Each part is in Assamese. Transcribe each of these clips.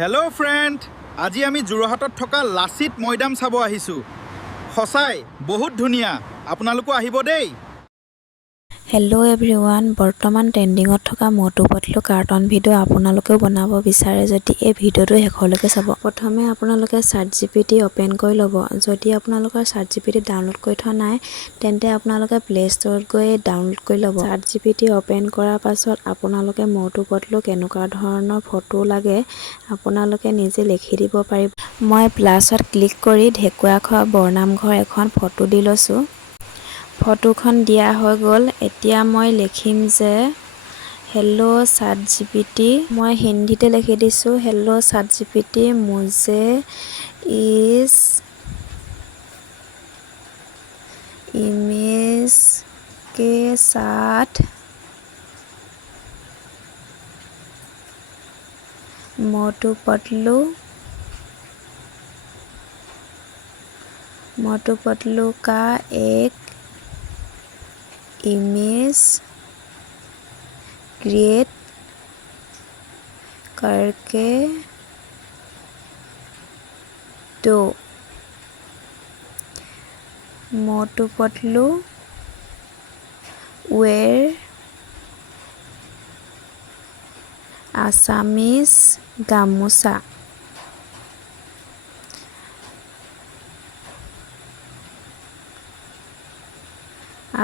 হেল্ল' ফ্ৰেণ্ড, আজি আমি যোৰহাটত থকা লাচিত মৈদাম চাব আহিছোঁ। সঁচাই বহুত ধুনীয়া, আপোনালোকো আহিব দেই। হেল্ল' এভৰিৱান, বৰ্তমান ট্ৰেণ্ডিঙত থকা মটু পটলু কাৰ্টুন ভিডিঅ' আপোনালোকেও বনাব বিচাৰে যদি এই ভিডিঅ'টো শেষলৈকে চাব। প্ৰথমে আপোনালোকে ChatGPT অ'পেন কৰি ল'ব। যদি আপোনালোকৰ ChatGPT ডাউনলোড কৰি থোৱা নাই তেন্তে আপোনালোকে প্লে ষ্ট'ৰত গৈ ডাউনলোড কৰি ল'ব। ChatGPT অ'পেন কৰাৰ পাছত আপোনালোকে মটু পটলু কেনেকুৱা ধৰণৰ ফটো লাগে আপোনালোকে নিজে লিখি দিব পাৰিব। মই প্লাছত ক্লিক কৰি ঢেকুৱাখোৱা বৰনামঘৰ এখন ফটো দি লৈছোঁ। ফটোখন দিয়া হৈ গ'ল। এতিয়া মই লিখিম যে হেল্ল' ChatGPT, মই হিন্দীতে লিখি দিছোঁ। হেল্ল' ChatGPT, মুझे इस इमेज के साथ मोटू पतलू का एक इमेज क्रिएट करके दो। Motu Patlu wear Assamese gamocha.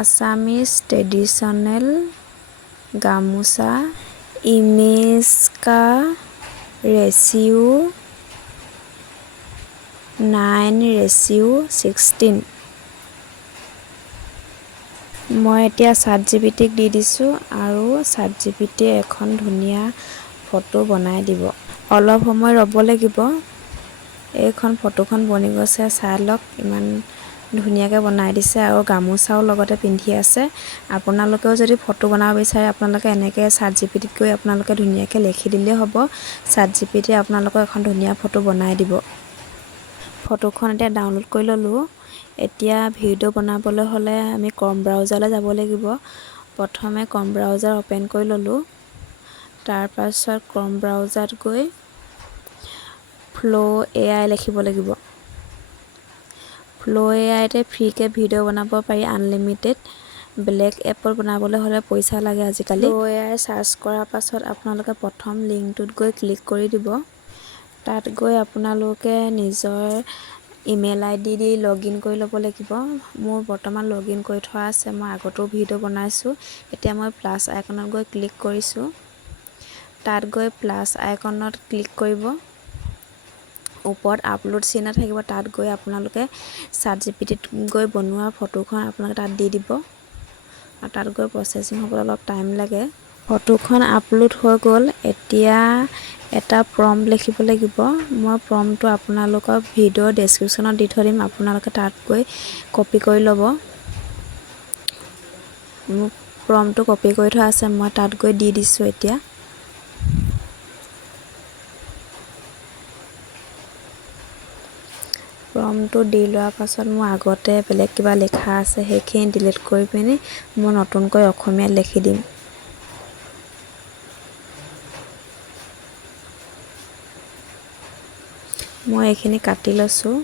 Assamese traditional gamocha. Image का रेशियो 9:16। মই এতিয়া ChatGPTক দি দিছোঁ আৰু ChatGPTয়ে এখন ধুনীয়া ফটো বনাই দিব। অলপ সময় ৰ'ব লাগিব। এইখন ফটোখন বনি গৈছে, চাই লওক ইমান ধুনীয়াকৈ বনাই দিছে আৰু গামোচাও লগতে পিন্ধি আছে। আপোনালোকেও যদি ফটো বনাব বিচাৰে আপোনালোকে এনেকৈ ChatGPTত গৈ আপোনালোকে ধুনীয়াকৈ লিখি দিলেই হ'ব। ChatGPTয়ে আপোনালোকক এখন ধুনীয়া ফটো বনাই দিব। ফটোখন এতিয়া ডাউনলোড কৰি ল'লোঁ। এতিয়া ভিডিঅ' বনাবলৈ হ'লে আমি ক্ৰম ব্ৰাউজাৰলৈ যাব লাগিব। প্ৰথমে ক্ৰম ব্ৰাউজাৰ অ'পেন কৰি ল'লোঁ। তাৰপাছত ক্ৰম ব্ৰাউজাৰত গৈ ফ্ল' AI লিখিব লাগিব। ফ্ল' AIতে ফ্ৰীকৈ ভিডিঅ' বনাব পাৰি, আনলিমিটেড। বেলেগ এপত বনাবলৈ হ'লে পইচা লাগে আজিকালি। ফ্ল' AI চাৰ্চ কৰাৰ পাছত আপোনালোকে প্ৰথম লিংকটোত গৈ ক্লিক কৰি দিব। তাত গৈ আপোনালোকে নিজৰ email ID the log in কৰি ল'ব লাগিব। মোৰ বৰ্তমান লগ ইন কৰি থোৱা আছে, মই আগতেও ভিডিঅ' বনাইছোঁ। এতিয়া মই প্লাছ আইকনত গৈ ক্লিক কৰিছোঁ। তাত গৈ প্লাছ আইকনত ক্লিক কৰিব। ওপৰত আপলোড চিন থাকিব, তাত গৈ আপোনালোকে ChatGPTত গৈ বনোৱা ফটোখন আপোনালোকে তাত দি দিব আৰু তাত গৈ প্ৰচেছিং হ'বলৈ অলপ টাইম লাগে। ফটোখন আপলোড হৈ গ'ল। এতিয়া এটা প্ৰম্পট লিখিব লাগিব। মই প্ৰম্পটটো আপোনালোকৰ ভিডিঅ' ডেছক্ৰিপশ্যনত দি থৈ দিম, আপোনালোকে তাত গৈ কপি কৰি ল'ব। মোক প্ৰম্পটটো কপি কৰি থোৱা আছে, মই তাত গৈ দি দিছোঁ। এতিয়া প্ৰম্পটটো দি লোৱাৰ পাছত মোৰ আগতে বেলেগ কিবা লিখা আছে, সেইখিনি ডিলিট কৰি পিনি মই নতুনকৈ অসমীয়াত লিখি দিম। মই এইখিনি কাটি লৈছোঁ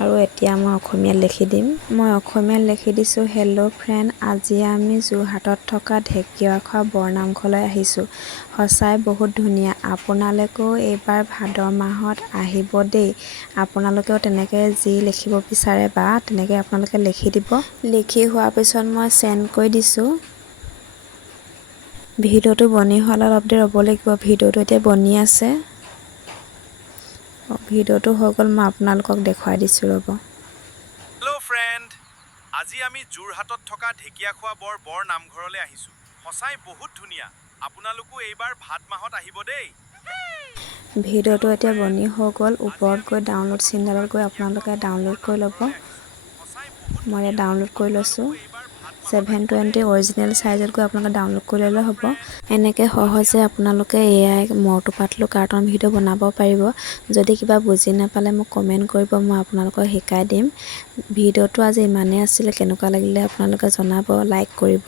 আৰু এতিয়া মই অসমীয়াত লিখি দিম। মই অসমীয়াত লিখি দিছোঁ, হেল্ল' ফ্ৰেণ্ড, আজি আমি যোৰহাটত থকা ঢেকীয়াখোৱা বৰনামঘৰলৈ আহিছোঁ। সঁচাই বহুত ধুনীয়া, আপোনালোকেও এইবাৰ ভাদ মাহত আহিব দেই। আপোনালোকেও তেনেকৈ যি লিখিব বিচাৰে বা তেনেকৈ আপোনালোকে লিখি দিব। লিখি হোৱাৰ পিছত মই চেণ্ড কৰি দিছোঁ। ভিডিঅ'টো বনি হোৱালৈ অলপ দেৰি ৰ'ব লাগিব। ভিডিঅ'টো এতিয়া বনি আছে। ভিডিঅ'টো হৈ গ'ল, মই আপোনালোকক দেখুৱাই দিছোঁ, ৰ'ব। হেল্ল' ফ্ৰেণ্ড, আজি আমি যোৰহাটত থকা ঢেকীয়াখোৱা বৰ নামঘৰলৈ আহিছোঁ। সঁচাই বহুত ধুনীয়া, আপোনালোকো এইবাৰ ভাদ মাহত আহিব দেই। ভিডিঅ'টো এতিয়া বনি হৈ গ'ল। ওপৰত গৈ ডাউনলোড চিনডালত গৈ আপোনালোকে ডাউনলোড কৰি ল'ব। মই এতিয়া ডাউনলোড কৰি লৈছোঁ। 720 অৰিজিনেল চাইজত গৈ আপোনালোকে ডাউনলোড কৰি ল'লে হ'ব। এনেকৈ সহজে আপোনালোকে AI Motu Patlu cartoon video' বনাব পাৰিব। যদি কিবা বুজি নাপালে মোক কমেণ্ট কৰিব, মই আপোনালোকক শিকাই দিম। ভিডিঅ'টো আজি ইমানেই আছিলে, কেনেকুৱা লাগিলে আপোনালোকে জনাব, লাইক কৰিব।